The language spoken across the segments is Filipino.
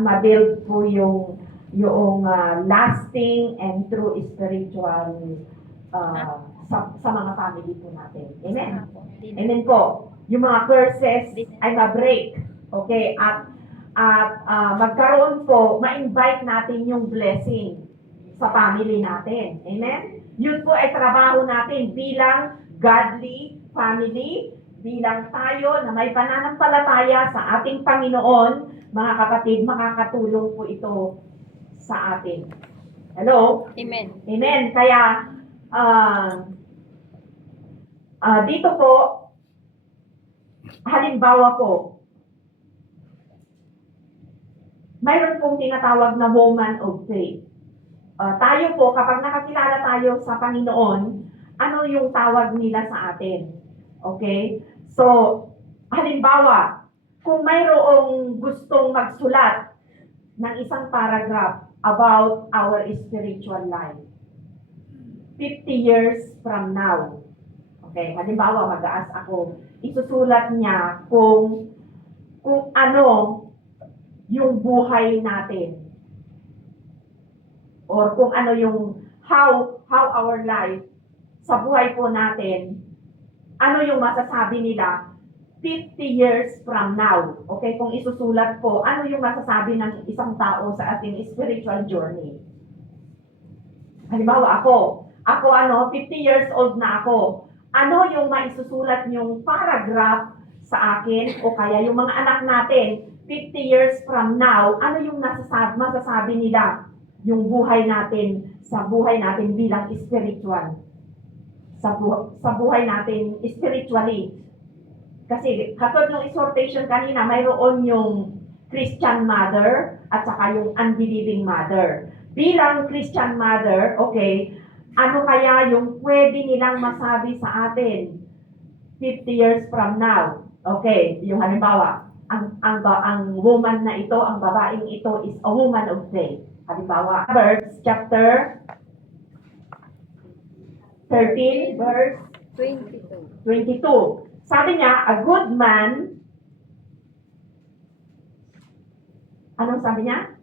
ma-build po yung lasting and true spiritual sa mga family po natin. Amen. Amen po. Yung mga curses ay ma-break. Okay? At magkaroon po, ma-invite natin yung blessing sa family natin. Amen? Yun po ay trabaho natin bilang godly family, bilang tayo na may pananampalataya sa ating Panginoon. Mga kapatid, makakatulong po ito sa atin. Hello? Amen. Amen. Kaya, dito po, halimbawa po, mayroon pong tinatawag na woman of faith. Tayo po, kapag nakakilala tayo sa Panginoon, ano yung tawag nila sa atin? Okay? So, halimbawa, kung mayroong gustong magsulat ng isang paragraph about our spiritual life, 50 years from now, okay, halimbawa, mag-aas ako, isusulat niya kung ano yung buhay natin, or kung ano yung how our life sa buhay po natin, ano yung masasabi nila 50 years from now. Okay, kung isusulat po, ano yung masasabi ng isang tao sa ating spiritual journey? Halimbawa ako 50 years old na ako. Ano yung maisusulat yung paragraph sa akin o kaya yung mga anak natin 50 years from now, ano yung masasabi nila yung buhay natin sa buhay natin bilang spiritual? Sa buhay natin spiritually. Kasi katulad ng exhortation kanina, mayroon yung Christian mother at saka yung unbelieving mother. Bilang Christian mother, okay, ano kaya yung pwede nilang masabi sa atin 50 years from now? Okay, yung halimbawa, ang woman na ito, ang babaeng ito is a woman of faith. Halimbawa, Proverbs chapter 13, verse 22. Sabi niya, a good man, anong sabi niya?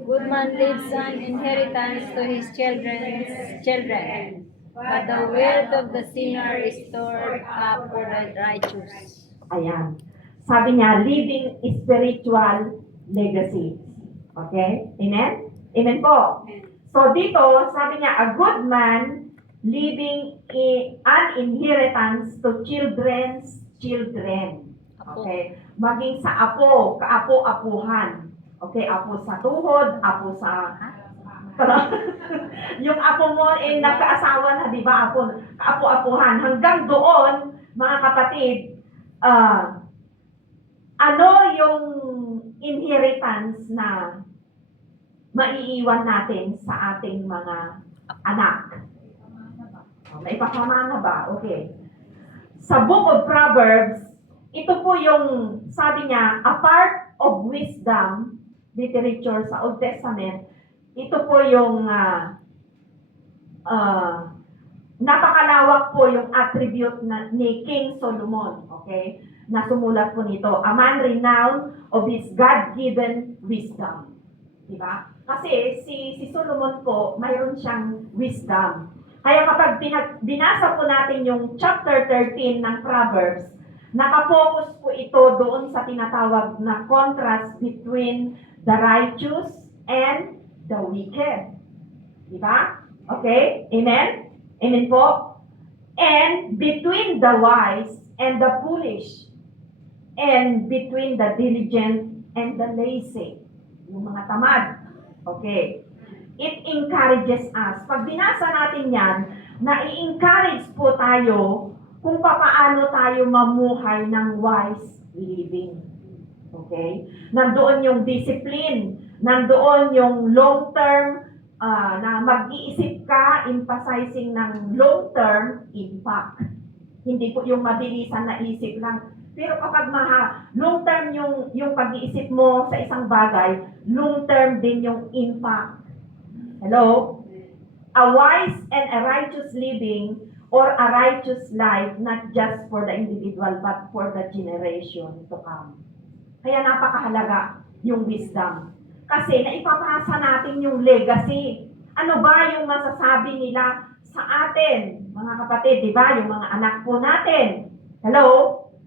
Good man leaves an inheritance to his children's children, but the wealth of the sinner is stored up for the righteous. Ayan. Sabi niya, leaving spiritual legacy. Okay? Amen? Amen po. So dito, sabi niya, a good man leaving an inheritance to children's children. Okay? Maging sa apo, kaapo-apuhan. Okay, apo sa tuhod, apo sa... yung apo mo nagkaasawa na, di ba? Kaapo-apuhan. Hanggang doon, mga kapatid, ano yung inheritance na maiiwan natin sa ating mga anak? May papamana ba? Okay. Sa Book of Proverbs, ito po yung, sabi niya, a part of wisdom, literature sa Old Testament, ito po yung napakalawak po yung attribute ni King Solomon, okay? Na sumulat po nito, a man renowned of his God-given wisdom. Diba? Kasi si Solomon po, mayroon siyang wisdom. Kaya kapag binasa po natin yung chapter 13 ng Proverbs, nakapokus po ito doon sa tinatawag na contrast between the righteous and the wicked. Diba? Okay? Amen? Amen po? And between the wise and the foolish, and between the diligent and the lazy. Yung mga tamad. Okay. It encourages us. Pag binasa natin yan, na-i-encourage po tayo kung paano tayo mamuhay ng wise living. Okay? Nandoon yung discipline. Nandoon yung long-term na mag-iisip ka, emphasizing ng long-term impact. Hindi po yung mabilisan na isip lang. Pero kapag long-term yung pag-iisip mo sa isang bagay, long-term din yung impact. Hello? A wise and a righteous living or a righteous life, not just for the individual, but for the generation to come. Kaya napakahalaga. yung wisdom. Kasi naipapasa natin yung legacy. Ano ba yung masasabi nila sa atin, mga kapatid, di ba? Yung mga anak po natin. Hello?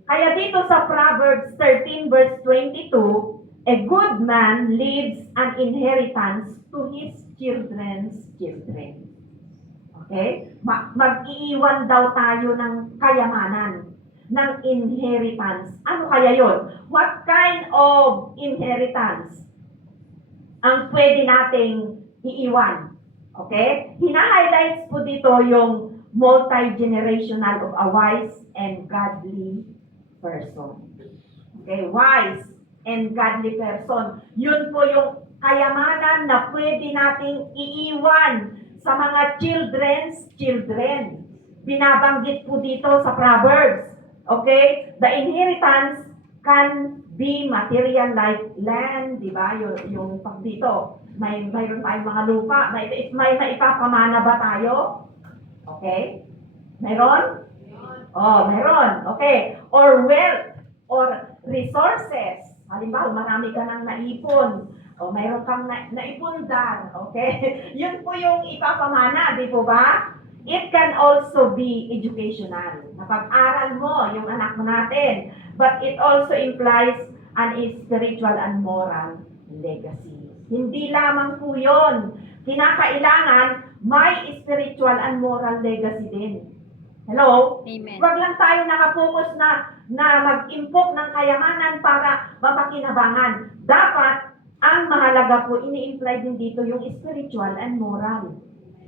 Kaya dito sa Proverbs 13 verse 22, a good man leaves an inheritance to his children's children. Okay? Mag-iiwan daw tayo ng kayamanan, ng inheritance. Ano kaya yon? What kind of inheritance ang pwede nating iiwan? Okay? Hina-highlights po dito yung multi-generational of a wise and godly person. Okay? Wise and godly person. Yun po yung kayamanan na pwede nating iiwan sa mga children's children. Binabanggit po dito sa Proverbs. Okay? The inheritance can be material like land, di ba? Yung pag dito, mayroon tayong mga lupa, may maipapamana ba tayo? Okay? Mayroon? Oh, meron. Okay. Or wealth, or resources. Halimbawa, marami ka nang naipon. O mayroon kang naipundar. Okay? Yun po yung ipapamana, di po ba? It can also be educational. Napag-aral mo yung anak mo natin. But it also implies an spiritual and moral legacy. Hindi lamang po yun. Kinakailangan may spiritual and moral legacy din. Hello? Amen. Huwag lang tayo nakapokus na mag-impok ng kayamanan para mapakinabangan. Dapat, ang mahalaga po, ini-imply din dito yung spiritual and moral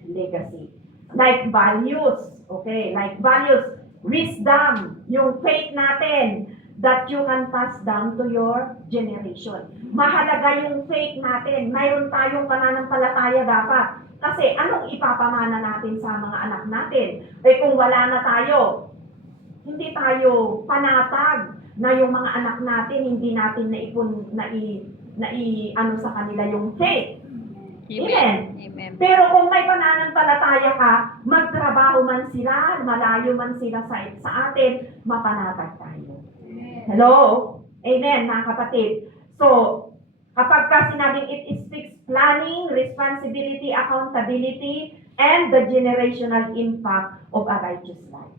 legacy. Like values, okay? Like values, wisdom, yung faith natin that you can pass down to your generation. Mahalaga yung faith natin. Mayroon tayong pananampalataya dapat. Kasi anong ipapamana natin sa mga anak natin? Eh kung wala na tayo, hindi tayo panatag na yung mga anak natin, hindi natin ano sa kanila yung faith. Amen. Amen. Pero kung may pananampalataya ka, magtrabaho man sila, malayo man sila sa atin, mapanatag tayo. Hello? Amen, mga kapatid. So, kapag ka sinabing it speaks planning, responsibility, accountability, and the generational impact of a righteous life.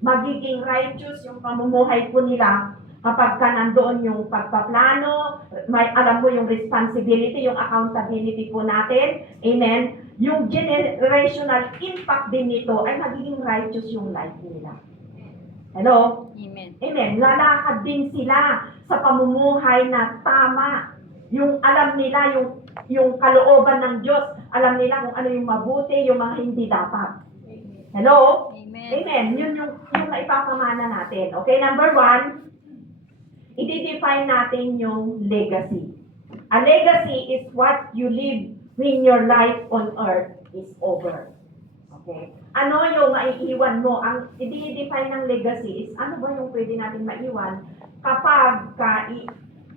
Magiging righteous yung pamumuhay po nila kapag ka nandoon yung pagpaplano, may alam mo yung responsibility, yung accountability po natin. Amen. Yung generational impact din nito ay magiging righteous yung life nila. Hello? Amen. Amen. Lalakad din sila sa pamumuhay na tama. Yung alam nila yung kalooban ng Diyos, alam nila kung ano yung mabuti, yung mga hindi dapat. Hello? Amen. Amen. Yun yung maipapamana natin. Okay, number 1, i-define natin yung legacy. A legacy is what you leave when your life on earth is over. Okay? Ano yung maiiwan mo? Ang i-define ng legacy is ano ba yung pwede natin maiwan kapag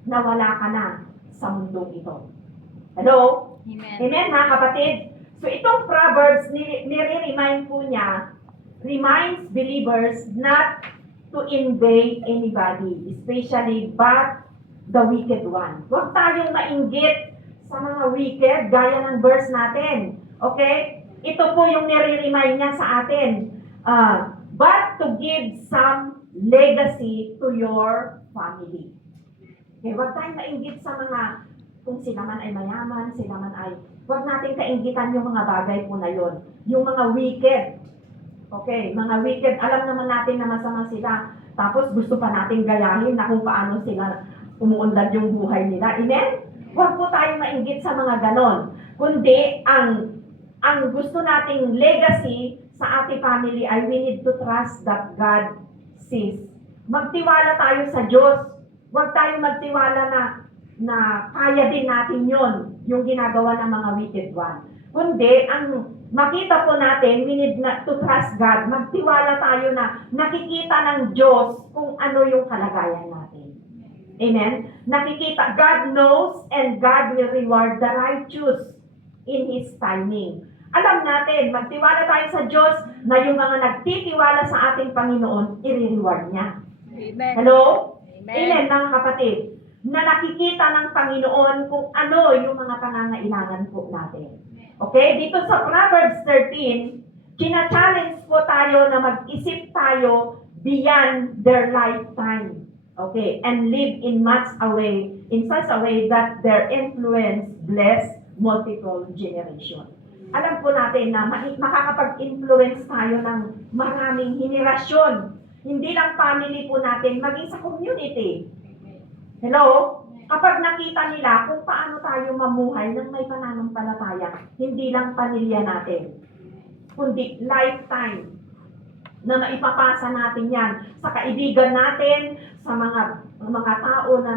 nawala ka na sa mundong ito. Hello? Amen. Amen, mga kapatid? So itong Proverbs, nire-remind po niya, reminds believers not to envy anybody, especially but the wicked one. Huwag tayong mainggit sa mga wicked, gaya ng verse natin. Okay? Ito po yung nire-remind niya sa atin. But to give some legacy to your family. Okay, huwag tayong mainggit sa mga, kung sila man ay mayaman, sila man ay, huwag natin kainggitan yung mga bagay po na yon. Yung mga wicked. Okay, mga wicked, alam naman natin na masama sila. Tapos gusto pa natin gayahin na kung paano sila umuunlad yung buhay nila. Amen? Huwag po tayong mainggit sa mga ganon. Kundi, ang gusto nating legacy sa ating family ay we need to trust that God sees. Magtiwala tayo sa Diyos. Huwag tayong magtiwala na kaya din natin yon yung ginagawa ng mga wicked one. Kundi, ang makita po natin, we need to trust God. Magtiwala tayo na nakikita ng Diyos kung ano yung kalagayan natin. Amen? Nakikita, God knows and God will reward the righteous in His timing. Alam natin, magtiwala tayo sa Diyos na yung mga nagtitiwala sa ating Panginoon, i-reward niya. Amen. Hello? Amen. Amen, mga kapatid. na nakikita ng Panginoon kung ano yung mga pangangailangan po natin. Okay? Dito sa Proverbs 13, china-challenge po tayo na mag-isip tayo beyond their lifetime. Okay? And live in such a way that their influence bless multiple generations. Alam po natin na makakapag-influence tayo ng maraming henerasyon. Hindi lang family po natin, maging sa community. Hello? Kapag nakita nila kung paano tayo mamuhay ng may pananampalataya, hindi lang pamilya natin, kundi lifetime na maipapasa natin yan sa kaibigan natin, sa mga tao na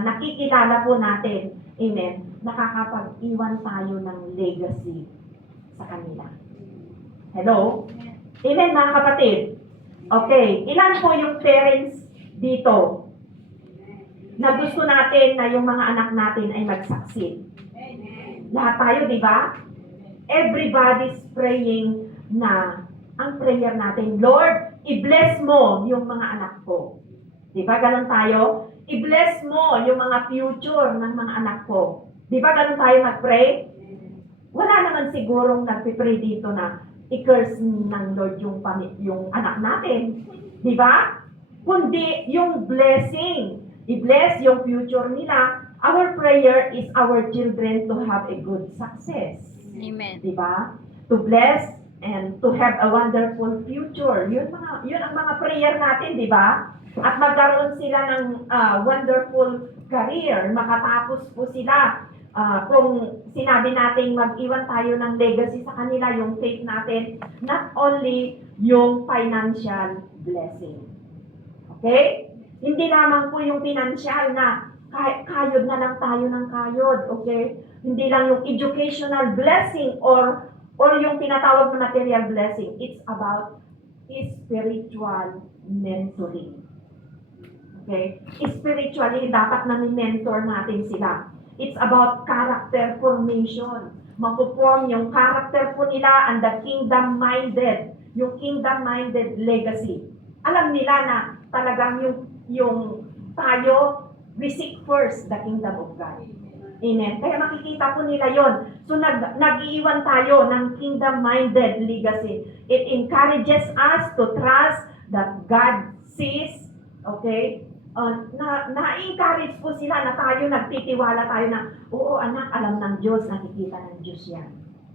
nakikilala po natin. Amen. Nakakapag-iwan tayo ng legacy sa kanila. Hello? Amen, mga kapatid. Okay, ilan po yung parents dito na gusto natin na yung mga anak natin ay mag-succeed? Lahat tayo, di ba? Everybody's praying na ang prayer natin, Lord, i-bless mo yung mga anak ko. Di ba ganun tayo? I-bless mo yung mga future ng mga anak ko. Di ba ganun tayo mag-pray? Wala naman sigurong nagpipray dito na i-curse ng Lord yung anak natin. Di ba? Kundi yung blessing. I-bless yung future nila. Our prayer is our children to have a good success. Amen. Di ba? To bless and to have a wonderful future. Yun ang mga prayer natin, di ba? At magkaroon sila ng wonderful career. Makatapos po sila. Kung sinabi natin mag-iwan tayo ng legacy sa kanila, yung faith natin, not only yung financial blessing. Okay? Hindi lamang po yung financial na kayod na lang tayo ng kayod. Okay? Hindi lang yung educational blessing or yung tinatawag na material blessing. It's about spiritual mentoring. Okay? Spiritually, dapat na mentor natin sila. It's about character formation. Mapuform yung character po nila and the kingdom-minded, yung kingdom-minded legacy. Alam nila na talagang yung tayo, we seek first the kingdom of God. Amen. Kaya makikita po nila yon. So nag-iiwan tayo ng kingdom-minded legacy. It encourages us to trust that God sees, okay? Na-encourage po sila na tayo, nagtitiwala tayo na, oo anak, alam ng Diyos, nakikita ng Diyos yan.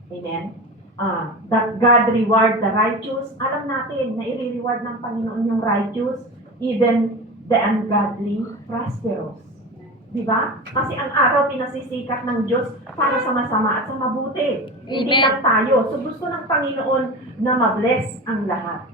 Amen? That God reward the righteous. Alam natin na i-reward ng Panginoon yung righteous, even the ungodly prosperous. Diba? Kasi ang araw pinasisikat ng Diyos para sa masama at sa mabuti. Hindi Amen. lang tayo. So gusto ng Panginoon na ma-bless ang lahat.